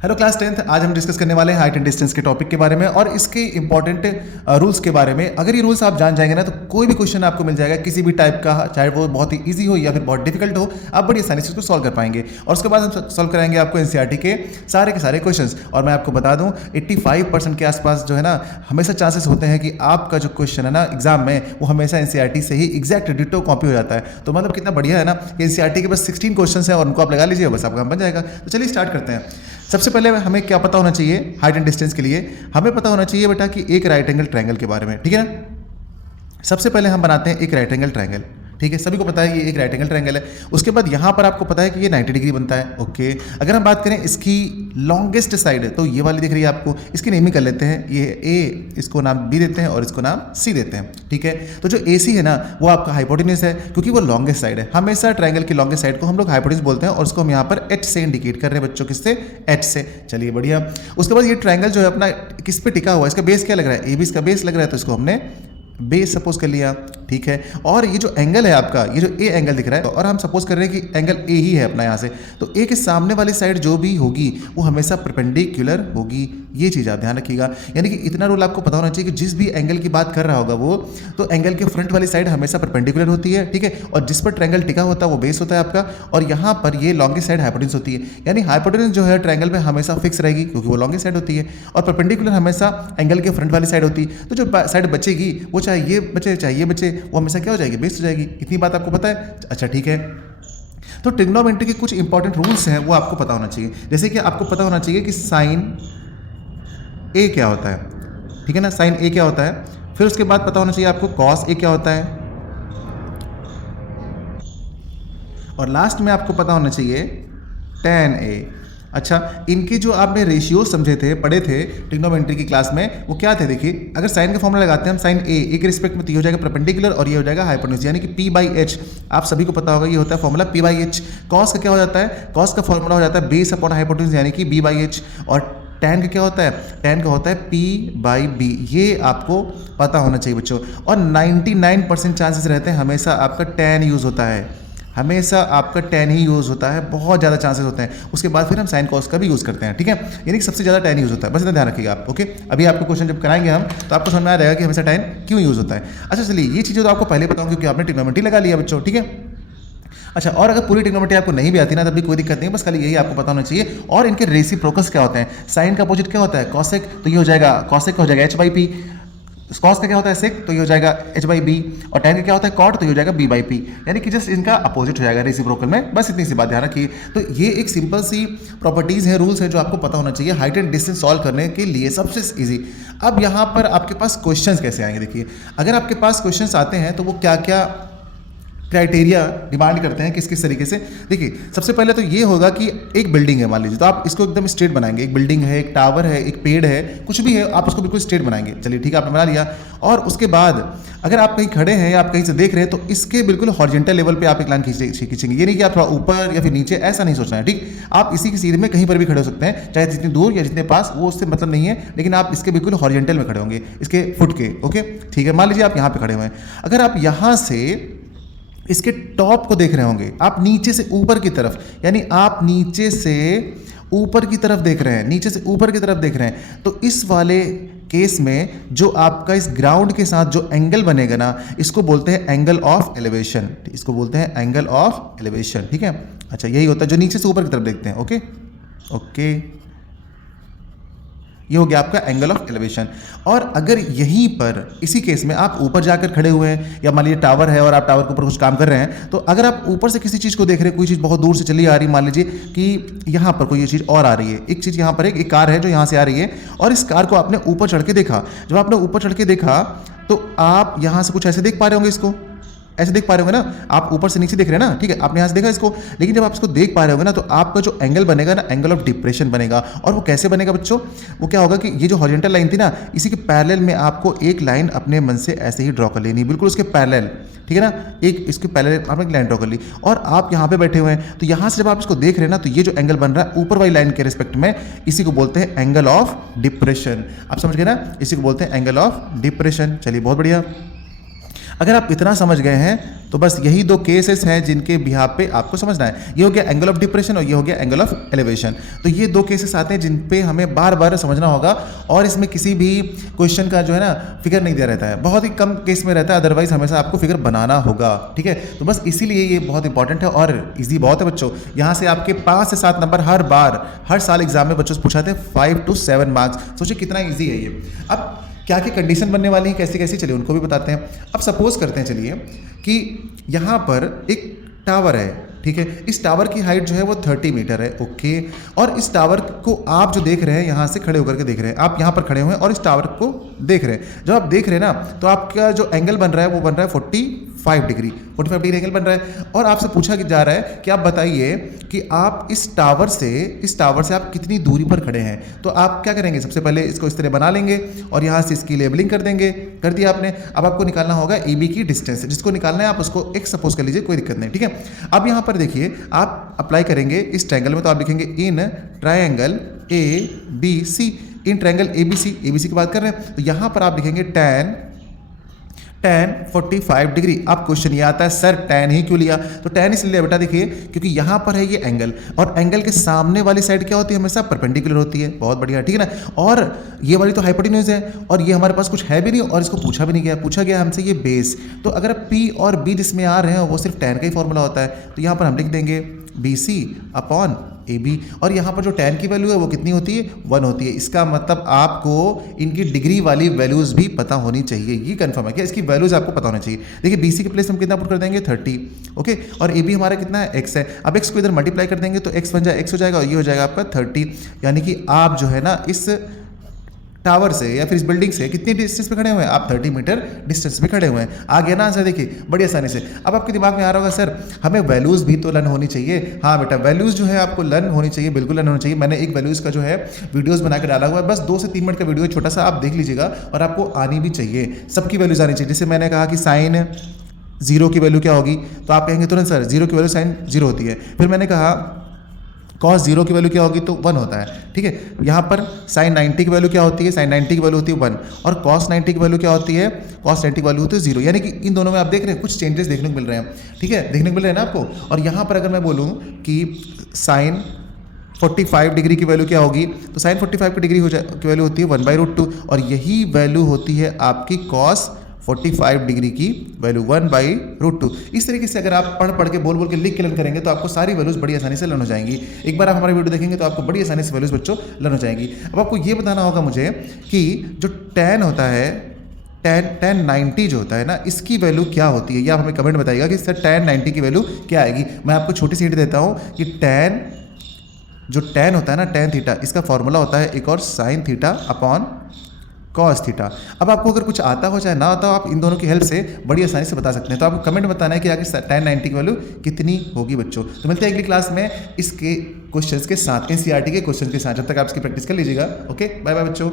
Hello class 10th। आज हम discuss करने वाले हैं हाइट एंड डिस्टेंस के टॉपिक के बारे में और इसके इंपॉर्टेंट रूल्स के बारे में। अगर ये रूल्स आप जान जाएंगे ना तो कोई भी क्वेश्चन आपको मिल जाएगा किसी भी टाइप का, चाहे वो बहुत ही इजी हो या फिर बहुत डिफिकल्ट हो, आप बड़ी आसानी से उसको सॉल्व कर पाएंगे। और उसके बाद हम सॉल्व कराएंगे आपको एनसीईआरटी के सारे क्वेश्चंस। और मैं आपको बता दूं 85% के आसपास जो है ना हमेशा चांसेस होते हैं कि आपका जो क्वेश्चन है ना एग्जाम में वो हमेशा एनसीईआरटी से ही एग्जैक्ट डिटो कॉपी हो जाता है। तो मतलब कितना बढ़िया है ना कि एनसीईआरटी के बस 16 क्वेश्चन है और उनको आप लगा लीजिए, बस आपका काम बन जाएगा। तो चलिए स्टार्ट करते हैं। सबसे पहले हमें क्या पता होना चाहिए हाइट एंड डिस्टेंस के लिए? हमें पता होना चाहिए बेटा कि एक राइट एंगल ट्रायंगल के बारे में, ठीक है ना। सबसे पहले हम बनाते हैं एक राइट एंगल ट्रायंगल, ठीक है, सभी को पता है ये एक राइट एंगल ट्रायंगल है। उसके बाद यहाँ पर आपको पता है कि ये 90 डिग्री बनता है, ओके। अगर हम बात करें इसकी लॉन्गेस्ट साइड तो ये वाली दिख रही है आपको, इसकी नेमिंग कर लेते हैं। ये ए, इसको नाम बी देते हैं और इसको नाम सी देते हैं, ठीक है। तो जो ए सी है ना वो आपका हाइपोटेन्यूज है क्योंकि वो लॉन्गेस्ट साइड है। हमेशा ट्रायंगल की लॉन्गेस्ट साइड को हम लोग हाइपोटेन्यूज बोलते हैं और उसको हम यहाँ पर एच से इंडिकेट कर रहे हैं बच्चों, किससे? एच से। चलिए बढ़िया। उसके बाद ये ट्रायंगल जो है अपना किस पे टिका हुआ है, इसका बेस क्या लग रहा है? ए बी इसका बेस लग रहा है तो इसको हमने बेस सपोज कर लिया, ठीक है। और ये जो एंगल है आपका, ये जो ए एंगल दिख रहा है और हम सपोज कर रहे हैं कि एंगल ए ही है अपना यहाँ से, तो ए के सामने वाली साइड जो भी होगी वो हमेशा परपेंडिकुलर होगी। ये चीज़ आप ध्यान रखिएगा। यानी कि इतना रूल आपको पता होना चाहिए कि जिस भी एंगल की बात कर रहा होगा वो, तो एंगल के फ्रंट वाली साइड हमेशा परपेंडिकुलर होती है, ठीक है। और जिस पर ट्रायंगल टिका होता है वो बेस होता है आपका, और यहाँ पर ये लॉन्गेस्ट साइड हाइपोटेन्यूज होती है। यानी हाइपोटेन्यूज जो है ट्रायंगल में हमेशा फिक्स रहेगी क्योंकि वो लॉन्गेस्ट साइड होती है, और परपेंडिकुलर हमेशा एंगल के फ्रंट वाली साइड होती है। तो जो साइड बचेगी वो चाहे ये बचे चाहे ये बचे, वो हमेशा क्या हो जाएगी? बेस हो जाएगी। इतनी बात आपको पता है? अच्छा ठीक है। तो ट्रिग्नोमेट्री के कुछ इंपॉर्टेंट रूल्स हैं वो आपको पता होना चाहिए। जैसे कि आपको पता होना चाहिए कि साइन ए क्या होता है, ठीक है ना, साइन ए क्या होता है। फिर उसके बाद पता होना चाहिए आपको कॉस ए क्या होता है, और लास्ट में आपको पता होना चाहिए tan ए। अच्छा, इनके जो आपने रेशियो समझे थे, पढ़े थे ट्रिग्नोमेट्री की क्लास में, वो क्या थे? देखिए, अगर साइन का फॉर्मूला लगाते हैं हम, साइन ए के रिस्पेक्ट में तो ये हो जाएगा परपेंडिकुलर और ये हो जाएगा हाइपोटेन्यूज, यानी कि p/h। आप सभी को पता होगा ये होता है फॉर्मूला p/h। कॉस का क्या हो जाता है? कॉस का फॉर्मूला हो जाता है बेस अपॉन हाइपोटेन्यूज यानी कि b/h। और tan का क्या होता है? tan का होता है p/b। ये आपको पता होना चाहिए बच्चों। और 99% चांसेस रहते हैं हमेशा आपका tan यूज़ होता है, हमेशा आपका tan ही यूज़ होता है, बहुत ज़्यादा चांसेस होते हैं। उसके बाद फिर हम साइन कॉस का भी यूज़ करते हैं, ठीक है। यानी कि सबसे ज़्यादा tan यूज़ होता है, बस इतना ध्यान रखिएगा आप, ओके। अभी आपको क्वेश्चन जब कराएंगे हम तो आपको समझ में आ जाएगा कि हमेशा tan क्यों यूज़ होता है। अच्छा चलिए, ये चीज़ें तो आपको पहले बताऊँ क्योंकि आपने ट्रिग्नोमेट्री लगा लिया बच्चों, ठीक है। अच्छा, और अगर पूरी ट्रिग्नोमेट्री आपको नहीं भी आती ना तब भी कोई दिक्कत नहीं है, बस खाली यही आपको पता होना चाहिए। और इनके रेसिप्रोकल्स क्या होते हैं? साइन का अपोजिट क्या होता है? कॉसेक, तो ये हो जाएगा कॉसेक का हो जाएगा h/p। कॉस का क्या होता है? सेक, तो ये हो जाएगा h/b। और tan का क्या होता है? कॉट, तो ये हो जाएगा b/p। यानी कि जस्ट इनका अपोजिट हो जाएगा रेसिप्रोकल में, बस इतनी सी बात ध्यान रखिए। तो ये एक सिंपल सी प्रॉपर्टीज है, रूल्स है जो आपको पता होना चाहिए हाइट एंड डिस्टेंस सॉल्व करने के लिए, सबसे इजी। अब यहाँ पर आपके पास क्वेश्चंस कैसे आएंगे? देखिए, अगर आपके पास क्वेश्चंस आते हैं तो वो क्या क्या क्राइटेरिया डिमांड करते हैं, किस किस तरीके से? देखिए, सबसे पहले तो ये होगा कि एक बिल्डिंग है मान लीजिए, तो आप इसको एकदम स्ट्रेट बनाएंगे। एक बिल्डिंग है, एक टावर है, एक पेड़ है, कुछ भी है, आप उसको बिल्कुल स्ट्रेट बनाएंगे। चलिए ठीक है, आपने बना लिया। और उसके बाद अगर आप कहीं खड़े हैं या आप कहीं से देख रहे हैं तो इसके बिल्कुल हॉरिजॉन्टल लेवल पे आप एक लाइन खींचेंगे। ये नहीं कि आप थोड़ा ऊपर या फिर नीचे, ऐसा नहीं सोचना है, ठीक। आप इसी के सीधे में कहीं पर भी खड़े हो सकते हैं, चाहे जितनी दूर या जितने पास, वो उससे मतलब नहीं है, लेकिन आप इसके बिल्कुल हॉरिजॉन्टल में खड़े होंगे, इसके फुट के, ओके ठीक है। मान लीजिए आप यहाँ पे खड़े हुए हैं, अगर आप यहाँ से इसके टॉप को देख रहे होंगे, आप नीचे से ऊपर की तरफ, यानी आप नीचे से ऊपर की तरफ देख रहे हैं, नीचे से ऊपर की तरफ देख रहे हैं, तो इस वाले केस में जो आपका इस ग्राउंड के साथ जो एंगल बनेगा ना, इसको बोलते हैं एंगल ऑफ एलिवेशन। इसको बोलते हैं एंगल ऑफ एलिवेशन, ठीक है। अच्छा, यही होता है जो नीचे से ऊपर की तरफ देखते हैं, ओके ओके। ये हो गया आपका एंगल ऑफ एलिवेशन। और अगर यहीं पर इसी केस में आप ऊपर जाकर खड़े हुए हैं, या मान लीजिए टावर है और आप टावर के ऊपर कुछ काम कर रहे हैं, तो अगर आप ऊपर से किसी चीज़ को देख रहे हैं, कोई चीज़ बहुत दूर से चली आ रही है, मान लीजिए कि यहाँ पर कोई ये चीज़ और आ रही है, एक चीज़ यहाँ पर एक कार है जो यहाँ से आ रही है, और इस कार को आपने ऊपर चढ़ के देखा। जब आपने ऊपर चढ़ के देखा तो आप यहाँ से कुछ ऐसे देख पा रहे होंगे, इसको ऐसे देख पा रहे होंगे ना, आप ऊपर से नीचे देख रहे हैं ना, ठीक है, आपने यहाँ से देखा इसको। लेकिन जब आप इसको देख पा रहे होंगे ना, तो आपका जो एंगल बनेगा ना, एंगल ऑफ डिप्रेशन बनेगा। और वो कैसे बनेगा बच्चों? वो क्या होगा कि ये जो हॉरिजॉन्टल लाइन थी ना, इसी के पैरेलल में आपको एक लाइन अपने मन से ऐसे ही ड्रॉ कर लेनी, बिल्कुल उसके पैरेलल, ठीक है ना। एक इसके पैरेलल आपने एक लाइन ड्रॉ कर ली, और आप यहाँ पे बैठे हुए हैं, तो यहाँ से जब आप इसको देख रहे हैं ना, तो ये जो एंगल बन रहा है ऊपर वाली लाइन के रिस्पेक्ट में, इसी को बोलते हैं एंगल ऑफ डिप्रेशन। आप समझ गए ना, इसी को बोलते हैं एंगल ऑफ डिप्रेशन। चलिए बहुत बढ़िया। अगर आप इतना समझ गए हैं तो बस यही दो केसेस हैं जिनके बिहाफ पे आपको समझना है। ये हो गया एंगल ऑफ डिप्रेशन और ये हो गया एंगल ऑफ एलिवेशन। तो ये दो केसेस आते हैं जिन पे हमें बार बार समझना होगा, और इसमें किसी भी क्वेश्चन का जो है ना फिगर नहीं दिया रहता है, बहुत ही कम केस में रहता है, अदरवाइज हमेशा आपको फिगर बनाना होगा। ठीक है, तो बस इसीलिए ये बहुत इंपॉर्टेंट है और ईजी बहुत है बच्चों। यहाँ से आपके 5 से 7 नंबर हर बार हर साल एग्जाम में बच्चों से पूछा थे, 5 to 7 मार्क्स। सोचिए कितना ईजी है ये। अब क्या क्या कंडीशन बनने वाली है, कैसे कैसे, चलिए उनको भी बताते हैं। अब सपोज करते हैं चलिए कि यहाँ पर एक टावर है, ठीक है, इस टावर की हाइट जो है वो 30 मीटर है, ओके। और इस टावर को आप जो देख रहे हैं यहाँ से खड़े होकर के देख रहे हैं, आप यहाँ पर खड़े हुए हैं और इस टावर को देख रहे हैं। जब आप देख रहे हैं ना तो आपका जो एंगल बन रहा है वो बन रहा है 45 डिग्री, 45 डिग्री एंगल बन रहा है। और आपसे पूछा जा रहा है कि आप बताइए कि आप इस टावर से आप कितनी दूरी पर खड़े हैं। तो आप क्या करेंगे, सबसे पहले इसको इस तरह बना लेंगे और यहाँ से इसकी लेबलिंग कर देंगे, कर दिया आपने। अब आपको निकालना होगा ए बी की डिस्टेंस, जिसको निकालना है आप उसको एक्स सपोज कर लीजिए, कोई दिक्कत नहीं, ठीक है। अब यहाँ पर देखिए आप अप्लाई करेंगे इस ट्रायंगल में, तो आप लिखेंगे in triangle A B C, in triangle A B C की बात कर रहे हैं, तो यहाँ पर आप लिखेंगे tan 45 डिग्री। अब क्वेश्चन ये आता है सर tan ही क्यों लिया, तो tan इसलिए लिया बेटा, देखिए क्योंकि यहाँ पर है ये एंगल और एंगल के सामने वाली साइड क्या होती है, हमेशा परपेंडिकुलर होती है। बहुत बढ़िया, ठीक है ना। और ये वाली तो हाइपोटेन्यूज है और ये हमारे पास कुछ है भी नहीं और इसको पूछा भी नहीं गया, पूछा गया हमसे ये बेस। तो अगर P और B जिसमें आ रहे हैं वो सिर्फ tan का ही फॉर्मूला होता है, तो यहाँ पर हम लिख देंगे BC अपॉन AB। और यहाँ पर जो tan की वैल्यू है वो कितनी होती है, 1 होती है। इसका मतलब आपको इनकी डिग्री वाली वैल्यूज भी पता होनी चाहिए, ये कंफर्म है क्या, इसकी वैल्यूज आपको पता होनी चाहिए। देखिए BC के प्लेस हम कितना पुट कर देंगे 30, ओके, और AB हमारा कितना है x है। अब x को इधर मल्टीप्लाई कर देंगे तो x बन जाए x हो जाएगा और ये हो जाएगा आपका 30। यानी कि आप जो है ना इस टावर से या फिर इस बिल्डिंग से कितनी डिस्टेंस पे खड़े हुए हैं, आप 30 मीटर डिस्टेंस पे खड़े हुए हैं। आ गया ना आंसर, देखिए बड़ी आसानी से। अब आपके दिमाग में आ रहा होगा सर हमें वैल्यूज़ भी तो लर्न होनी चाहिए। हाँ बेटा, वैल्यूज़ जो है आपको लर्न होनी चाहिए, बिल्कुल लर्न होनी चाहिए। मैंने एक वैल्यूज़ का जो है वीडियोज़ बना के डाला हुआ है, बस 2 से 3 मिनट का वीडियो है, छोटा सा, आप देख लीजिएगा। और आपको आनी भी चाहिए, सबकी वैल्यूज़ आनी चाहिए। जैसे मैंने कहा कि साइन 0 की वैल्यू क्या होगी, तो आप कहेंगे तुरंत सर 0 की वैल्यू साइन 0 होती है। फिर मैंने कहा cos 0 की वैल्यू क्या होगी, तो 1 होता है, ठीक है। यहाँ पर sin 90 की वैल्यू क्या होती है, sin 90 की वैल्यू होती है 1, और cos 90 की वैल्यू क्या होती है, cos 90 की वैल्यू होती है 0। यानी कि इन दोनों में आप देख रहे हैं कुछ चेंजेस देखने को मिल रहे हैं, ठीक है, देखने को मिल रहे हैं ना आपको। और यहाँ पर अगर मैं बोलूँ कि sin 45 डिग्री की वैल्यू क्या होगी, तो sin 45 की डिग्री की वैल्यू होती है 1/√2, और यही वैल्यू होती है आपकी cos 45 डिग्री की वैल्यू 1/√2। इस तरीके से अगर आप पढ़ के बोल के लिख के लर्न करेंगे तो आपको सारी वैल्यूज बड़ी आसानी से लर्न हो जाएंगी। एक बार आप हमारी वीडियो देखेंगे तो आपको बड़ी आसानी से वैल्यूज बच्चों लर्न हो जाएंगी। अब आपको ये बताना होगा मुझे कि जो tan होता है, tan 90 जो होता है ना, इसकी वैल्यू क्या होती है, ये आप हमें कमेंट बताइएगा कि सर tan 90 की वैल्यू क्या आएगी। मैं आपको छोटी सी हिंट देता हूँ कि जो tan होता है ना, tan थीटा, इसका फॉर्मूला होता है एक और sin theta upon cos theta. अब आपको अगर कुछ आता हो चाहे ना आता हो, आप इन दोनों की हेल्प से बड़ी आसानी से बता सकते हैं। तो आपको कमेंट में बताना है कि आगे tan 90 की वैल्यू कितनी होगी बच्चों। तो मिलते हैं अगली क्लास में इसके क्वेश्चंस के साथ, NCERT के क्वेश्चन के साथ। जब तक आप इसकी प्रैक्टिस कर लीजिएगा। ओके, बाय बाय बच्चों।